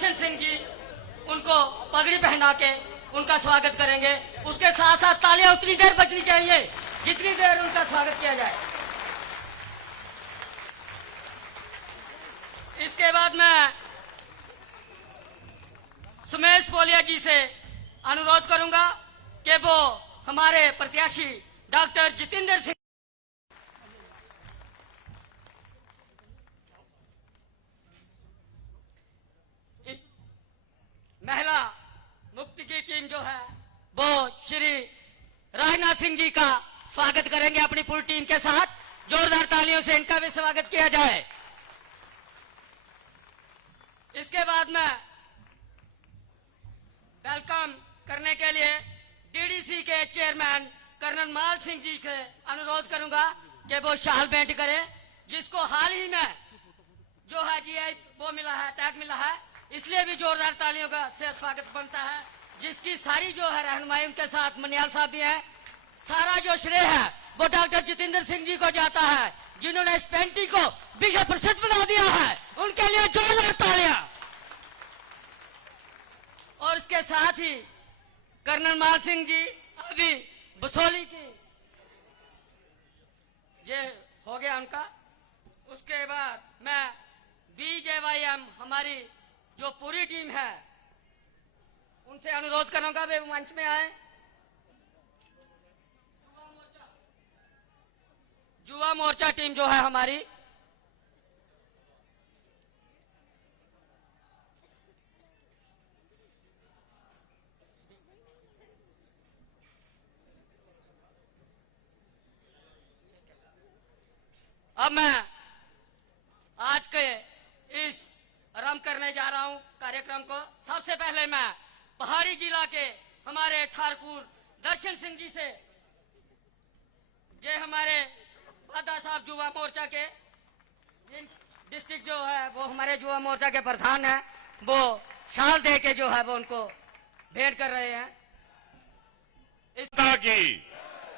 दर्शन सिंह जी उनको पगड़ी पहना के उनका स्वागत करेंगे। उसके साथ साथ तालियां उतनी देर बजनी चाहिए जितनी देर उनका स्वागत किया जाए। इसके बाद मैं सुमेश पोलिया जी से अनुरोध करूंगा कि वो हमारे प्रत्याशी डॉक्टर जितेंद्र सिंह इस महिला मुक्ति की टीम जो है वो श्री राजनाथ सिंह जी का स्वागत करेंगे अपनी पूरी टीम के साथ। जोरदार तालियों से इनका भी स्वागत किया जाए। इसके बाद मैं वेलकम करने के लिए डीडीसी के चेयरमैन कर्नल माल सिंह जी के अनुरोध करूंगा कि वो शाल भेंट करें, जिसको हाल ही में जो है जीआई वो मिला है, टैग मिला है, इसलिए भी जोरदार तालियों का से स्वागत बनता है। जिसकी सारी जो है रहनुमाई उनके साथ मनियाल साहब भी हैं। सारा जो श्रेय है वो डॉक्टर जितेंद्र सिंह जी को जाता है, जिन्होंने इस पेंटिंग को विश्व प्रसिद्ध बना दिया है। उनके लिए जोरदार तालियां। और इसके साथ ही कर्नल माल सिंह जी अभी बसोली की जे हो गया उनका। उसके बाद मैं BJYM हमारी जो पूरी टीम है उनसे अनुरोध करूंगा वे मंच में आए। युवा मोर्चा टीम जो है हमारी, अब मैं आज के इस आरंभ करने जा रहा हूं कार्यक्रम को। सबसे पहले मैं पहाड़ी जिला के हमारे ठाकुर दर्शन सिंह जी से, जे हमारे बादा साहब युवा मोर्चा के डिस्ट्रिक्ट जो है वो हमारे युवा मोर्चा के प्रधान है, वो शाल दे के जो है वो उनको भेंट कर रहे हैं।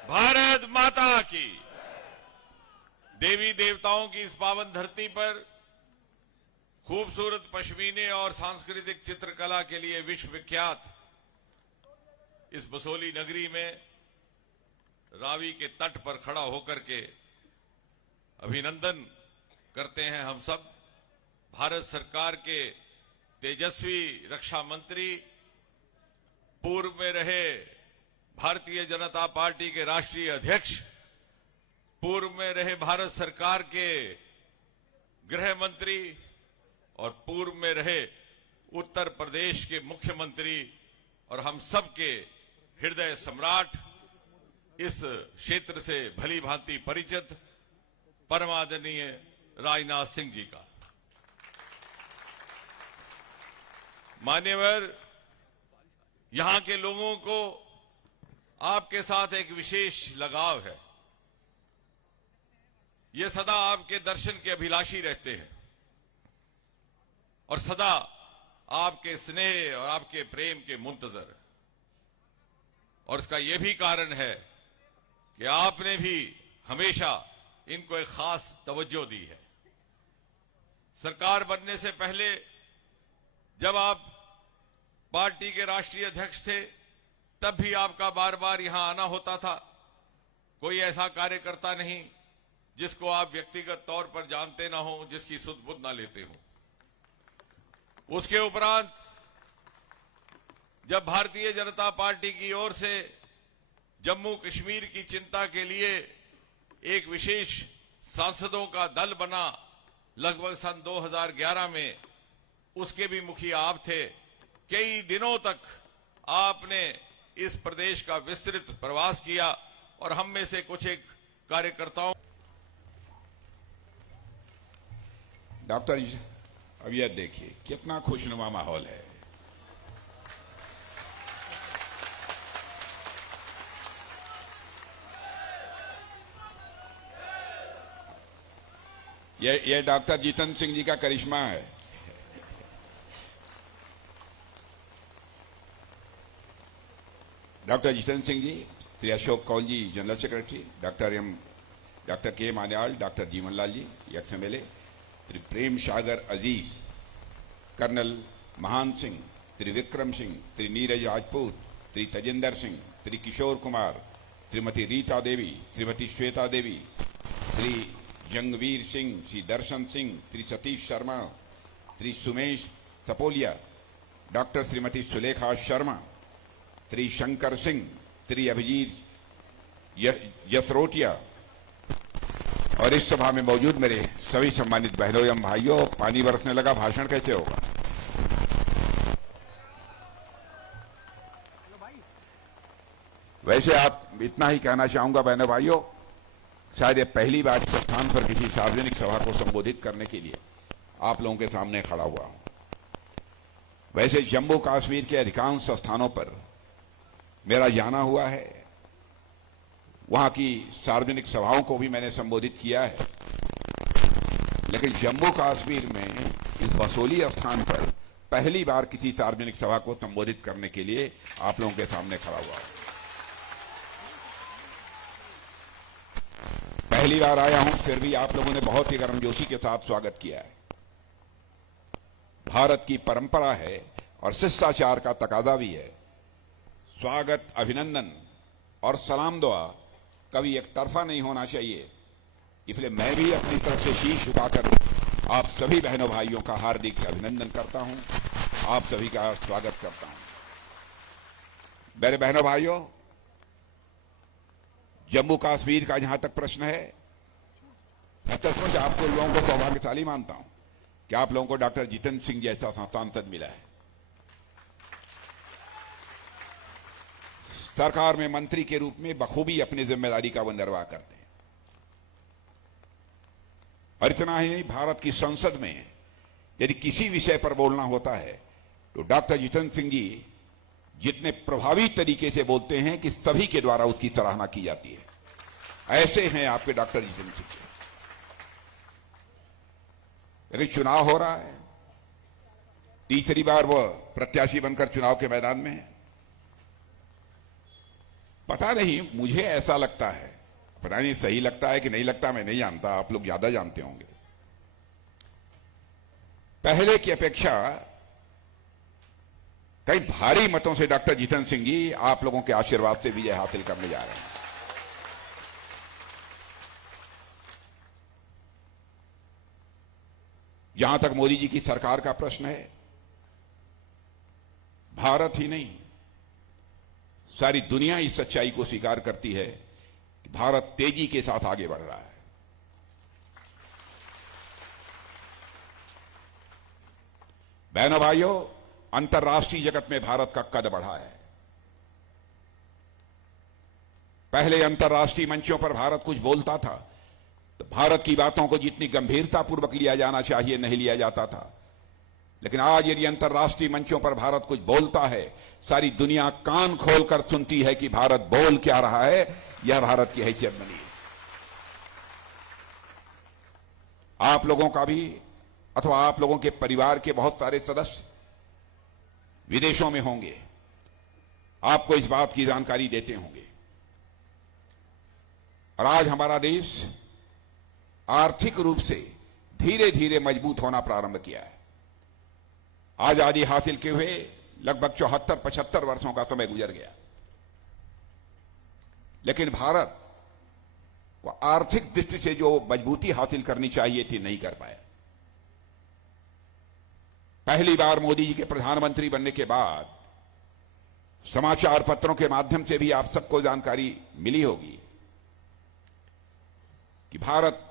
भारत माता की देवी देवताओं की इस पावन धरती पर खूबसूरत पश्मीने और सांस्कृतिक चित्रकला के लिए विश्व विख्यात इस बसोली नगरी में रावी के तट पर खड़ा होकर के अभिनंदन करते हैं हम सब। भारत सरकार के तेजस्वी रक्षा मंत्री, पूर्व में रहे भारतीय जनता पार्टी के राष्ट्रीय अध्यक्ष, पूर्व में रहे भारत सरकार के गृह मंत्री और पूर्व में रहे उत्तर प्रदेश के मुख्यमंत्री और हम सब के हृदय सम्राट, इस क्षेत्र से भली भांति परिचित परमादरणीय राजनाथ सिंह जी का। मान्यवर, यहां के लोगों को आपके साथ एक विशेष लगाव है। ये सदा आपके दर्शन के अभिलाषी रहते हैं और सदा आपके स्नेह और आपके प्रेम के मुंतजर। और इसका यह भी कारण है कि आपने भी हमेशा इनको एक खास तवज्जो दी है। सरकार बनने से पहले जब आप पार्टी के राष्ट्रीय अध्यक्ष थे तब भी आपका बार बार यहां आना होता था। कोई ऐसा कार्यकर्ता नहीं जिसको आप व्यक्तिगत तौर पर जानते ना हो, जिसकी सुध बुध ना लेते हो। उसके उपरांत जब भारतीय जनता पार्टी की ओर से जम्मू कश्मीर की चिंता के लिए एक विशेष सांसदों का दल बना लगभग सन 2011 में, उसके भी मुखिया आप थे। कई दिनों तक आपने इस प्रदेश का विस्तृत प्रवास किया और हम में से कुछ एक कार्यकर्ताओं। डॉक्टर जी, अब यह देखिए कितना खुशनुमा माहौल है। यह डॉक्टर जितेंद्र सिंह जी का करिश्मा है। डॉक्टर जितेंद्र सिंह जी, श्री अशोक कौल जी जनरल सेक्रेटरी, डॉक्टर के मान्याल, डॉक्टर जीवन लाल जी एक्स MLA, श्री प्रेम सागर अजीज कर्नल महान सिंह, श्री विक्रम सिंह, श्री नीरज राजपूत, श्री तजिंदर सिंह, श्री किशोर कुमार, श्रीमती रीता देवी, श्रीमती श्वेता देवी, श्री जंगवीर सिंह, श्री दर्शन सिंह, श्री सतीश शर्मा, श्री सुमेश तपोलिया, डॉक्टर श्रीमती सुलेखा शर्मा, श्री शंकर सिंह, श्री अभिजीत यसरोटिया और इस सभा में मौजूद मेरे सभी सम्मानित बहनों एवं भाइयों। पानी बरसने लगा, भाषण कैसे होगा? वैसे आप इतना ही कहना चाहूंगा बहनों भाइयों, शायद ये पहली बार इस स्थान पर किसी सार्वजनिक सभा को संबोधित करने के लिए आप लोगों के सामने खड़ा हुआ हूं। वैसे जम्मू कश्मीर के अधिकांश स्थानों पर मेरा जाना हुआ है, वहां की सार्वजनिक सभाओं को भी मैंने संबोधित किया है, लेकिन जम्मू कश्मीर में इस बसोली स्थान पर पहली बार किसी सार्वजनिक सभा को संबोधित करने के लिए आप लोगों के सामने खड़ा हुआ हूं। पहली बार आया हूं, फिर भी आप लोगों ने बहुत ही गर्मजोशी के साथ स्वागत किया है। भारत की परंपरा है और शिष्टाचार का तकाजा भी है। स्वागत, अभिनंदन और सलाम दुआ कभी एक तरफा नहीं होना चाहिए। इसलिए मैं भी अपनी तरफ से शीश झुकाकर आप सभी बहनों भाइयों का हार्दिक अभिनंदन करता हूं, आप सभी का स्वागत करता हूं। मेरे बहनों भाइयों, जम्मू कश्मीर का जहां तक प्रश्न है, मैं सचमुच आपको लोगों को सौभाग्यशाली मानता हूं कि आप लोगों को डॉक्टर जितेंद्र सिंह जैसा सांसद मिला है। सरकार में मंत्री के रूप में बखूबी अपनी जिम्मेदारी का वो निर्वाह करते हैं। और इतना ही नहीं, भारत की संसद में यदि किसी विषय पर बोलना होता है तो डॉक्टर जितेंद्र सिंह जी जितने प्रभावी तरीके से बोलते हैं कि सभी के द्वारा उसकी सराहना की जाती है। ऐसे हैं आपके डॉक्टर जितेंद्र सिंह। लेकिन चुनाव हो रहा है, तीसरी बार वह प्रत्याशी बनकर चुनाव के मैदान में है। पता नहीं, मुझे ऐसा लगता है, पता नहीं सही लगता है कि नहीं लगता, मैं नहीं जानता, आप लोग ज्यादा जानते होंगे। पहले की अपेक्षा कई भारी मतों से डॉक्टर जितेंद्र सिंह जी आप लोगों के आशीर्वाद से विजय हासिल करने जा रहे हैं। जहां तक मोदी जी की सरकार का प्रश्न है, भारत ही नहीं सारी दुनिया इस सच्चाई को स्वीकार करती है कि भारत तेजी के साथ आगे बढ़ रहा है। बहनों भाइयों, अंतर्राष्ट्रीय जगत में भारत का कद बढ़ा है। पहले अंतर्राष्ट्रीय मंचों पर भारत कुछ बोलता था तो भारत की बातों को जितनी गंभीरतापूर्वक लिया जाना चाहिए नहीं लिया जाता था। लेकिन आज यदि अंतर्राष्ट्रीय मंचों पर भारत कुछ बोलता है, सारी दुनिया कान खोलकर सुनती है कि भारत बोल क्या रहा है। यह भारत की हैसियत बनी है। आप लोगों का भी अथवा आप लोगों के परिवार के बहुत सारे सदस्य विदेशों में होंगे, आपको इस बात की जानकारी देते होंगे। और आज हमारा देश आर्थिक रूप से धीरे धीरे मजबूत होना प्रारंभ किया है। आजादी हासिल किए हुए लगभग 74-75 वर्षों का समय गुजर गया, लेकिन भारत को आर्थिक दृष्टि से जो मजबूती हासिल करनी चाहिए थी नहीं कर पाया। पहली बार मोदी जी के प्रधानमंत्री बनने के बाद समाचार पत्रों के माध्यम से भी आप सबको जानकारी मिली होगी कि भारत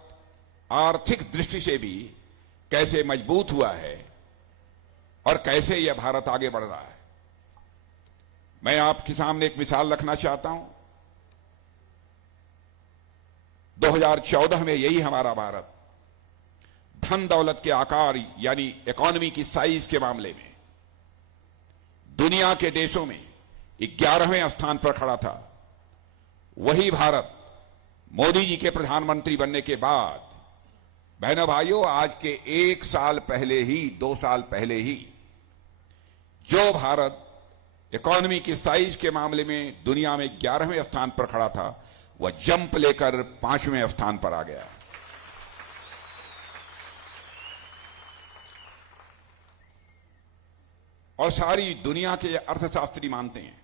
आर्थिक दृष्टि से भी कैसे मजबूत हुआ है और कैसे यह भारत आगे बढ़ रहा है। मैं आपके सामने एक मिसाल रखना चाहता हूं। 2014 में यही हमारा भारत धन दौलत के आकार यानी इकोनॉमी की साइज के मामले में दुनिया के देशों में 11वें स्थान पर खड़ा था। वही भारत मोदी जी के प्रधानमंत्री बनने के बाद, बहनों भाइयों, आज के 1 साल पहले ही, 2 साल पहले ही जो भारत इकोनॉमी की साइज के मामले में दुनिया में 11वें स्थान पर खड़ा था, वह जंप लेकर 5वें स्थान पर आ गया। और सारी दुनिया के अर्थशास्त्री मानते हैं,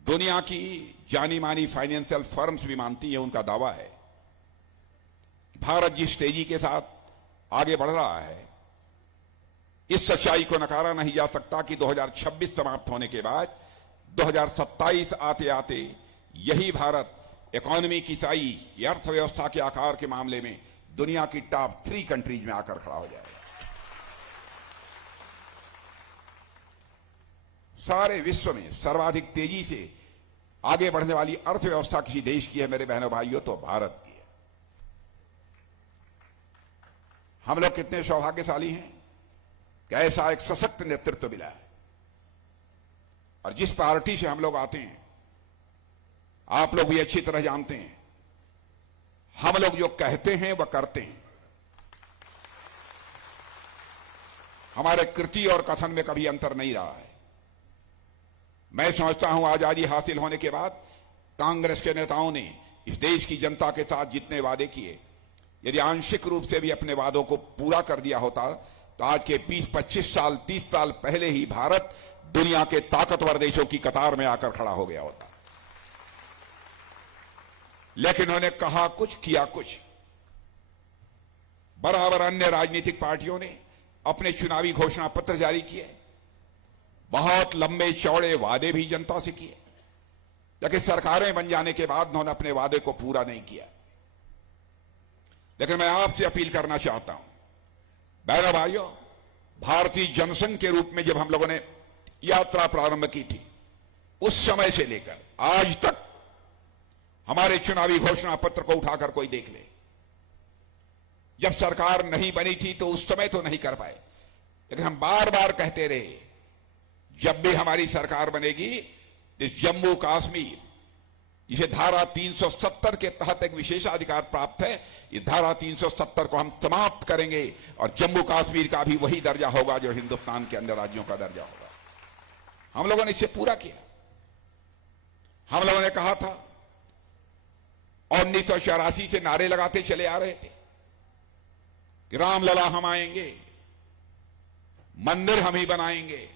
दुनिया की जानी मानी फाइनेंशियल फर्म्स भी मानती है, उनका दावा है भारत जिस तेजी के साथ आगे बढ़ रहा है, इस सच्चाई को नकारा नहीं जा सकता कि 2026 समाप्त होने के बाद 2027 आते आते यही भारत इकोनॉमी की साइज या अर्थव्यवस्था के आकार के मामले में दुनिया की टॉप 3 कंट्रीज में आकर खड़ा हो जाएगा। सारे विश्व में सर्वाधिक तेजी से आगे बढ़ने वाली अर्थव्यवस्था किसी देश की है मेरे बहनों भाइयों, तो भारत की है। हम लोग कितने सौभाग्यशाली हैं कि ऐसा एक सशक्त नेतृत्व मिला है। और जिस पार्टी से हम लोग आते हैं, आप लोग भी अच्छी तरह जानते हैं, हम लोग जो कहते हैं वह करते हैं। हमारे कृति और कथन में कभी अंतर नहीं रहा है। मैं समझता हूं आजादी हासिल होने के बाद कांग्रेस के नेताओं ने इस देश की जनता के साथ जितने वादे किए, यदि आंशिक रूप से भी अपने वादों को पूरा कर दिया होता तो आज के 20-25 साल 30 साल पहले ही भारत दुनिया के ताकतवर देशों की कतार में आकर खड़ा हो गया होता। लेकिन उन्होंने कहा कुछ किया कुछ। बराबर अन्य राजनीतिक पार्टियों ने अपने चुनावी घोषणा पत्र जारी किए, बहुत लंबे चौड़े वादे भी जनता से किए, लेकिन सरकारें बन जाने के बाद उन्होंने अपने वादे को पूरा नहीं किया। लेकिन मैं आपसे अपील करना चाहता हूं, बहनों भाइयों, भारतीय जनसंघ के रूप में जब हम लोगों ने यात्रा प्रारंभ की थी, उस समय से लेकर आज तक हमारे चुनावी घोषणा पत्र को उठाकर कोई देख ले। जब सरकार नहीं बनी थी तो उस समय तो नहीं कर पाए, लेकिन हम बार बार कहते रहे जब भी हमारी सरकार बनेगी, इस जम्मू कश्मीर जिसे धारा 370 के तहत एक विशेषाधिकार प्राप्त है, इस धारा 370 को हम समाप्त करेंगे और जम्मू कश्मीर का भी वही दर्जा होगा जो हिंदुस्तान के अन्य राज्यों का दर्जा होगा। हम लोगों ने इसे पूरा किया। हम लोगों ने कहा था, 1984 से नारे लगाते चले आ रहे थे कि रामलला हम आएंगे, मंदिर हम ही बनाएंगे।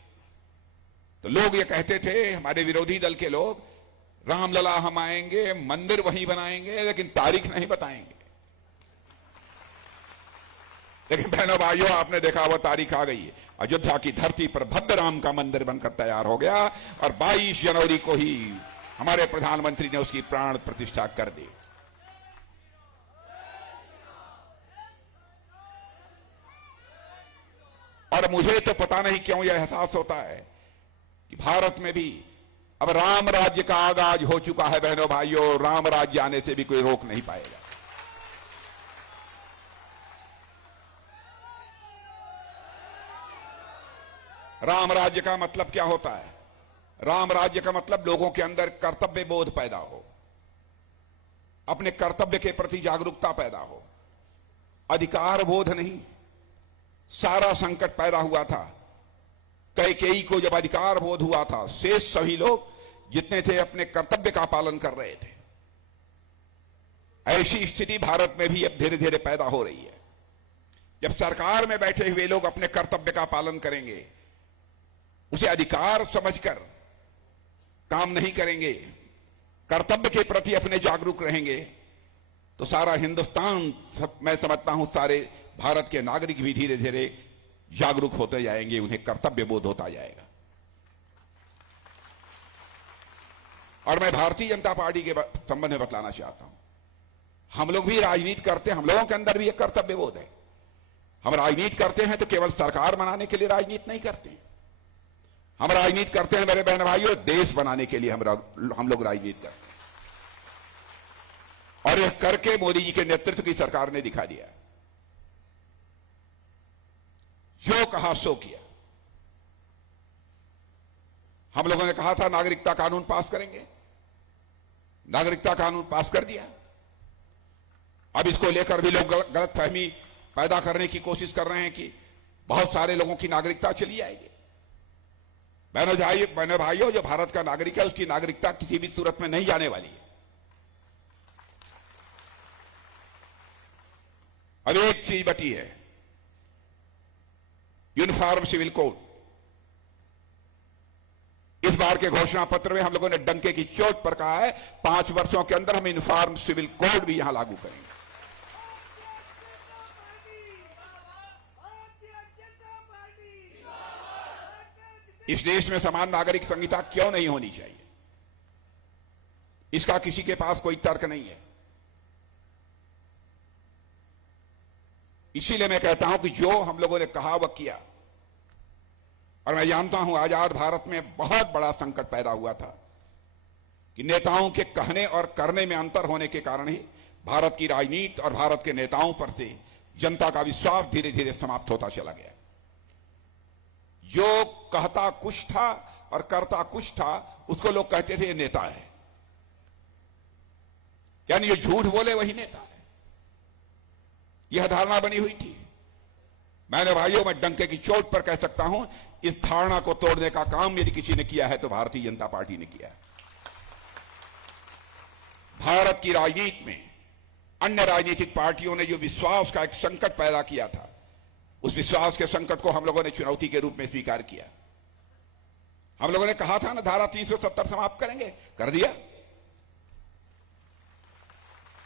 तो लोग ये कहते थे, हमारे विरोधी दल के लोग, रामलला हम आएंगे, मंदिर वहीं बनाएंगे, लेकिन तारीख नहीं बताएंगे। लेकिन बहनों भाइयों, आपने देखा वो तारीख आ गई है। अयोध्या की धरती पर भद्र राम का मंदिर बनकर तैयार हो गया और 22 जनवरी को ही हमारे प्रधानमंत्री ने उसकी प्राण प्रतिष्ठा कर दी। और मुझे तो पता नहीं क्यों यह एहसास होता है कि भारत में भी अब राम राज्य का आगाज हो चुका है। बहनों भाइयों, राम राज्य आने से भी कोई रोक नहीं पाएगा। राम राज्य का मतलब क्या होता है? राम राज्य का मतलब लोगों के अंदर कर्तव्य बोध पैदा हो, अपने कर्तव्य के प्रति जागरूकता पैदा हो, अधिकार बोध नहीं। सारा संकट पैदा हुआ था कैकेयी को जब अधिकार बोध हुआ था, शेष सभी लोग जितने थे अपने कर्तव्य का पालन कर रहे थे। ऐसी स्थिति भारत में भी अब धीरे धीरे पैदा हो रही है। जब सरकार में बैठे हुए लोग अपने कर्तव्य का पालन करेंगे, उसे अधिकार समझकर काम नहीं करेंगे, कर्तव्य के प्रति अपने जागरूक रहेंगे, तो सारा हिंदुस्तान, मैं समझता हूं सारे भारत के नागरिक भी धीरे धीरे जागरूक होते जाएंगे, उन्हें कर्तव्य बोध होता जाएगा। और मैं भारतीय जनता पार्टी के संबंध में बतलाना चाहता हूं, हम लोग भी राजनीति करते हैं, हम लोगों के अंदर भी एक कर्तव्य बोध है। हम राजनीति करते हैं तो केवल सरकार बनाने के लिए राजनीति नहीं करते, हम राजनीति करते हैं मेरे बहन भाइयों देश बनाने के लिए हम लोग राजनीति करते हैं। और यह करके मोदी जी के नेतृत्व की सरकार ने दिखा दिया, जो कहा सो किया। हम लोगों ने कहा था नागरिकता कानून पास करेंगे, नागरिकता कानून पास कर दिया। अब इसको लेकर भी लोग गलतफहमी पैदा करने की कोशिश कर रहे हैं कि बहुत सारे लोगों की नागरिकता चली जाएगी। बहनों भाइयों, जो भारत का नागरिक है उसकी नागरिकता किसी भी सूरत में नहीं जाने वाली है। अब एक चीज बची है, यूनिफॉर्म सिविल कोड, इस बार के घोषणा पत्र में हम लोगों ने डंके की चोट पर कहा है 5 वर्षों के अंदर हम यूनिफॉर्म सिविल कोड भी यहां लागू करेंगे। इस देश में समान नागरिक संहिता क्यों नहीं होनी चाहिए, इसका किसी के पास कोई तर्क नहीं है। इसीलिए मैं कहता हूं कि जो हम लोगों ने कहा वह किया। और मैं जानता हूं आजाद भारत में बहुत बड़ा संकट पैदा हुआ था कि नेताओं के कहने और करने में अंतर होने के कारण ही भारत की राजनीति और भारत के नेताओं पर से जनता का विश्वास धीरे धीरे समाप्त होता चला गया। जो कहता कुछ था और करता कुछ था उसको लोग कहते थे ये नेता है, यानी जो झूठ बोले वही नेता है, यह धारणा बनी हुई थी। मैंने भाइयों मैं डंके की चोट पर कह सकता हूं इस धारणा को तोड़ने का काम यदि किसी ने किया है तो भारतीय जनता पार्टी ने किया है। भारत की राजनीति में अन्य राजनीतिक पार्टियों ने जो विश्वास का एक संकट पैदा किया था, उस विश्वास के संकट को हम लोगों ने चुनौती के रूप में स्वीकार किया। हम लोगों ने कहा था ना धारा 370 समाप्त करेंगे, कर दिया।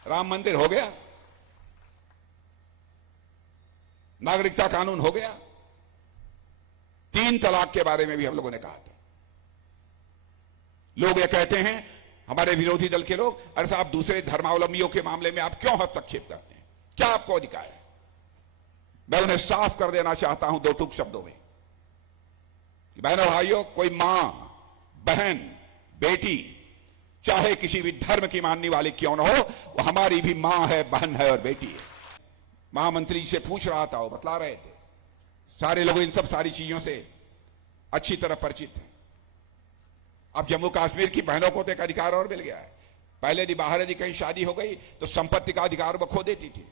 राम मंदिर हो गया, नागरिकता कानून हो गया, 3 तलाक के बारे में भी हम लोगों ने कहा था। लोग ये कहते हैं हमारे विरोधी दल के लोग, अरे साहब दूसरे धर्मावलंबियों के मामले में आप क्यों हस्तक्षेप करते हैं, क्या आपको अधिकार है? मैं उन्हें साफ कर देना चाहता हूं 2 टूक शब्दों में कि बहनों भाइयों, कोई मां, बहन, बेटी चाहे किसी भी धर्म की मानने वाली क्यों न हो, वो हमारी भी मां है, बहन है और बेटी है। महामंत्री जी से पूछ रहा था, वो बतला रहे थे, सारे लोग इन सब सारी चीजों से अच्छी तरह परिचित हैं। अब जम्मू कश्मीर की बहनों को तो एक अधिकार और मिल गया है। पहले यदि बाहर यदि कहीं शादी हो गई तो संपत्ति का अधिकार वो खो देती थी।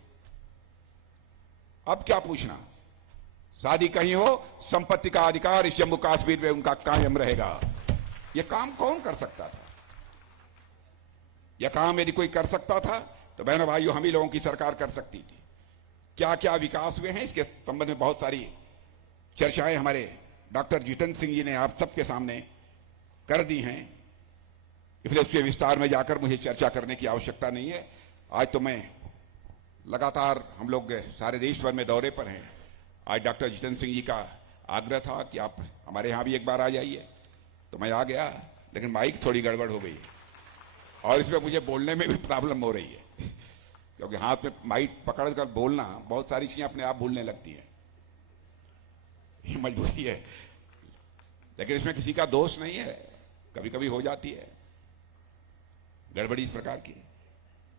अब क्या पूछना, शादी कहीं हो, संपत्ति का अधिकार इस जम्मू कश्मीर में उनका कायम रहेगा। यह काम कौन कर सकता था? यह काम यदि कोई कर सकता था तो बहनों भाइयों हम ही लोगों की सरकार कर सकती थी। क्या क्या विकास हुए हैं इसके संबंध में बहुत सारी चर्चाएं हमारे डॉक्टर जितेंद्र सिंह जी ने आप सबके सामने कर दी हैं, इसलिए उसके विस्तार में जाकर मुझे चर्चा करने की आवश्यकता नहीं है। आज तो मैं लगातार, हम लोग सारे देश भर में दौरे पर हैं। आज डॉक्टर जितेंद्र सिंह जी का आग्रह था कि आप हमारे यहाँ भी एक बार आ जाइए, तो मैं आ गया, लेकिन माइक थोड़ी गड़बड़ हो गई और इसमें मुझे बोलने में भी प्रॉब्लम हो रही है, क्योंकि हाथ में माइक पकड़कर बोलना बहुत सारी चीजें अपने आप भूलने लगती हैं, ये मजबूरी है। लेकिन इसमें किसी का दोष नहीं है, कभी कभी हो जाती है गड़बड़ी इस प्रकार की।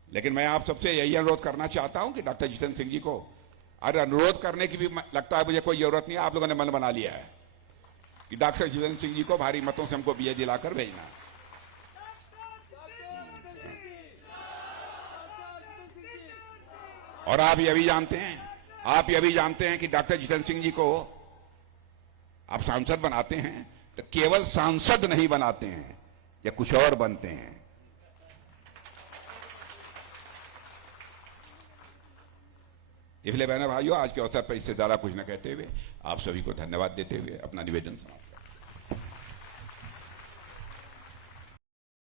लेकिन मैं आप सबसे यही अनुरोध करना चाहता हूं कि डॉक्टर जितेंद्र सिंह जी को, अरे अनुरोध करने की भी लगता है मुझे कोई जरूरत नहीं है, आप लोगों ने मन बना लिया है कि डॉक्टर जितेंद्र सिंह जी को भारी मतों से हमको विजय दिलाकर भेजना। और आप ये भी जानते हैं कि डॉक्टर जितेंद्र सिंह जी को आप सांसद बनाते हैं तो केवल सांसद नहीं बनाते हैं, या कुछ और बनते हैं। इसलिए बहनों भाइयों, आज के अवसर पर इससे ज्यादा कुछ न कहते हुए आप सभी को धन्यवाद देते हुए अपना निवेदन समाप्त।